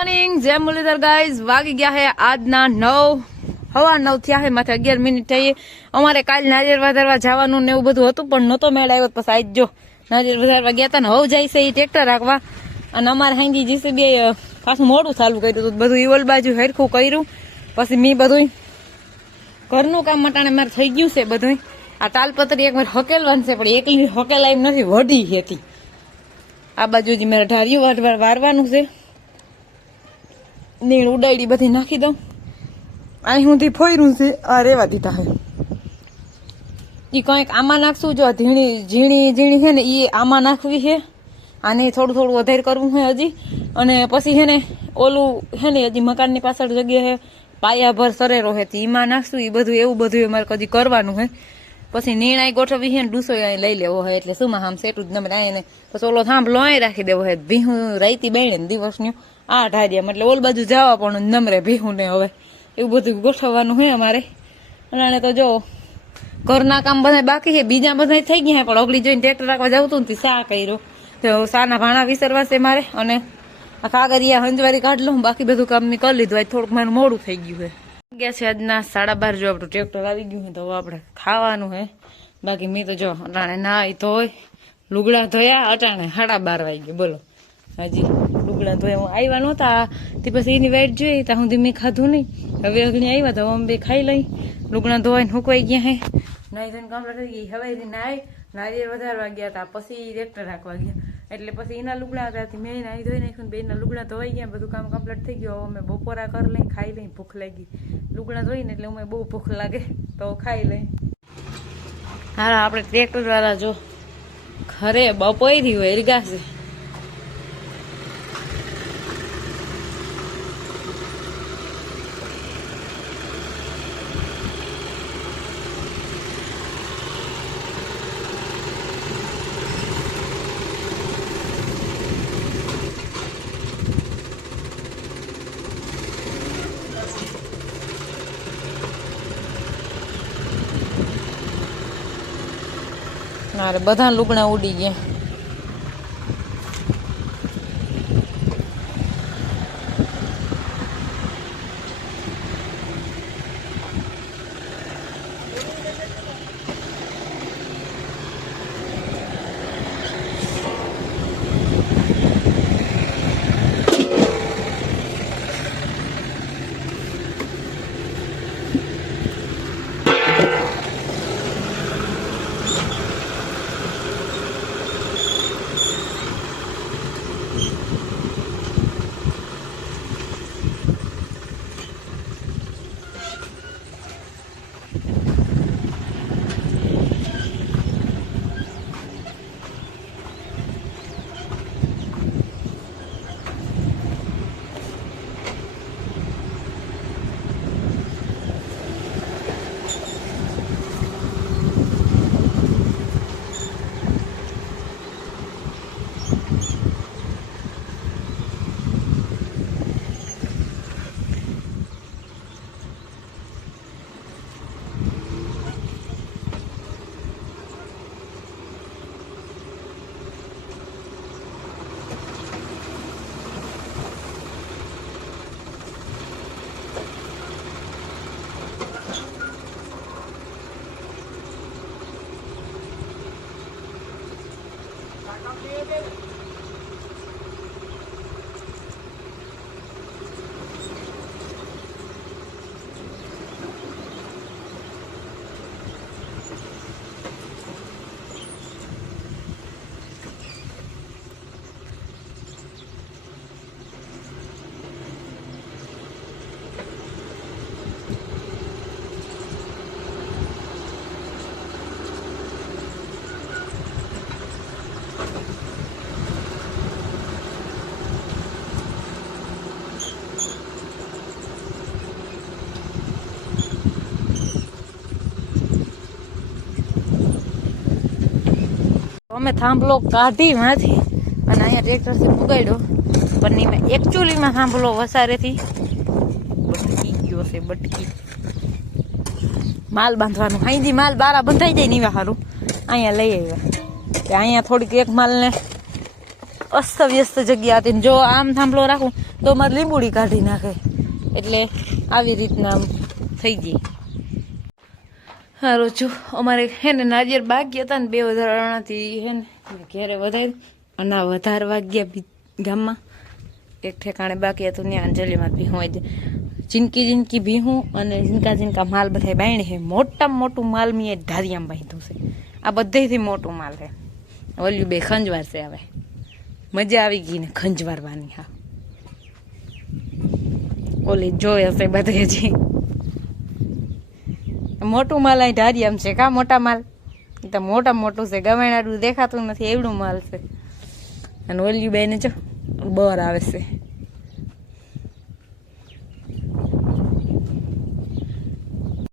Morning જય Muralidhar guys વાગી ગયા હે આજના 9:09 થયા હે માથે 11 મિનિટ થઈ અમારે કાલ નારિયેળ વધારવા જવાનું ને એવું બધું હતું પણ નહોતો મેળ આવ્યો પછી આજ જો નારિયેળ વધારવા ગયા હતા ને હવે જાય છે એ ટ્રેક્ટર રાખવા અને અમારે હાંજી જીસીબી પાછું મોડું ચાલુ કર્યું હતું બધું ઈવલ બાજુ હરખું કર્યું પછી મેં બધું ઘરનું કામ મટાણે મારે થઈ ગયું છે બધું આ તાલપત્રી એક વાર હકેલવાનું છે પણ એકલી હકેલાઈ નથી વઢી હતી આ બાજુ જ મારે ઢાર્યું વારવાનું છે નીણ ઉડાડી બધી નાખી દઉં અહીં સુધી ફોયરું છે આ રેવા દીધા હે એ કંઈક આમાં નાખશું જો ઝીણી છે ને એ આમાં નાખવી છે આને થોડું વધારે કરવું છે હજી અને પછી છે ને ઓલું છે ને હજી મકાનની પાછળ જગ્યા છે પાયા ભર સરેરો છે એમાં નાખશું એ બધું એવું બધું અમારે કદી કરવાનું છે પછી નીણાઈ ગોઠવી છે ને ડૂસો અહીં લઈ લેવો હોય એટલે શું આમ સેટું જ નમે આને પછી ઓલો થાંભલો અહીં રાખી દેવો હોય ભીહું રાઈતી બેણે ને દિવસનું આ ઢારિયામાં એટલે ઓલ બાજુ જવા પણ નમરે ભીહું ને હવે એવું બધું ગોઠવવાનું હોય અમારે અને તો જો ઘરના કામ બધા બાકી છે બીજા બધા થઈ ગયા પણ ઓગળી જોઈને ટ્રેક્ટર રાખવા જવું ને સા કર્યો તો સાના ભાણા વિસરવા છે મારે અને આ કાગરિયા હંજવારી કાઢ લઉં બાકી બધું કામ મેં કરી લીધું થોડુંક મારું મોડું થઈ ગયું છે ગયા છે આજના 12:30 જો આપણું ટ્રેક્ટર આવી ગયું છે તો આપણે ખાવાનું હે બાકી મેં તો જો અટાણે નાઈ ધોઈ લુગડા ધોયા અટાણે 12:30 વાગ્યા બોલો હજી લુગડા ધોયા હું આવ્યા નહોતા તે પછી એની વાઈટ જોઈ ત્યાં સુધી મેં ખાધું નહીં હવે અગણી આવ્યા તો અમે બે ખાઈ લઈ લુગડા ધોવાઈને હુકવાઈ ગયા હે નાઈ ધોઈને કમ્પ્લીટ થઈ ગઈ હવે નાઈ નારિયેળ વધારવા ગયા હતા પછી ટ્રેક્ટર રાખવા ગયા એટલે પછી એના લુગડા હતા મેં નાઈ ધોઈ નાખ્યું બેના લુગડા ધોવાઈ ગયા બધું કામ કમ્પ્લીટ થઈ ગયું અમે બપોરા કરી લઈ ખાઈ લઈ ભૂખ લાગી લુગડા ધોઈને એટલે અમે બહુ ભૂખ લાગે તો ખાઈ લઈ હા આપણે ટ્રેક્ટર વાળા જો ખરે બપોરી હોય એરગાશે અરે બધા લુગડા ઉડી ગયા અમે થાંભલો કાઢી માંથી અને અહીંયા ટ્રેક્ટરથી પુગાડ્યો પણ મેં એકચ્યુઅલીમાં થાંભલો વસારેથી બટકી ગયો છે બટકી માલ બાંધવાનું અહીંથી માલ બારા બંધાઈ જાય ને સારું અહીંયા લઈ આવ્યા કે અહીંયા થોડીક એક માલને અસ્તવ્યસ્ત જગ્યા હતી જો આમ થાંભલો રાખું તો મારે લીંબુડી કાઢી નાખે. એટલે આવી રીતના આમ થઈ જાય. સારું જો અમારે હે ને નારિયેળ બાકી હતા ને 2018થી હે ને ઘેરે વધારે અને વધારે વાગ્યા ગામમાં એક ઠેકાણે બાકી હતું ત્યાં અંજલિમાં ભીહું હોય જિંદકી જિંદકી ભીહું અને ઝીનકા માલ બધા બાયણે છે. મોટામાં મોટું માલ મેં ઢારિયામાં બાંધ્યું છે. આ બધેથી મોટું માલ છે. ઓલ્યું બે ખંજવાર છે. હવે મજા આવી ગઈ ને ખંજવારવાની. હા ઓલી જોઈ હશે બધે હજી મોટું માલ અહીં ઢારિયામ છે. કા મોટા માલ એ તો મોટા મોટું છે. ગમેણાડું દેખાતું નથી એવડું માલ છે. અને ઓલ્યું બેને જો બર આવે છે.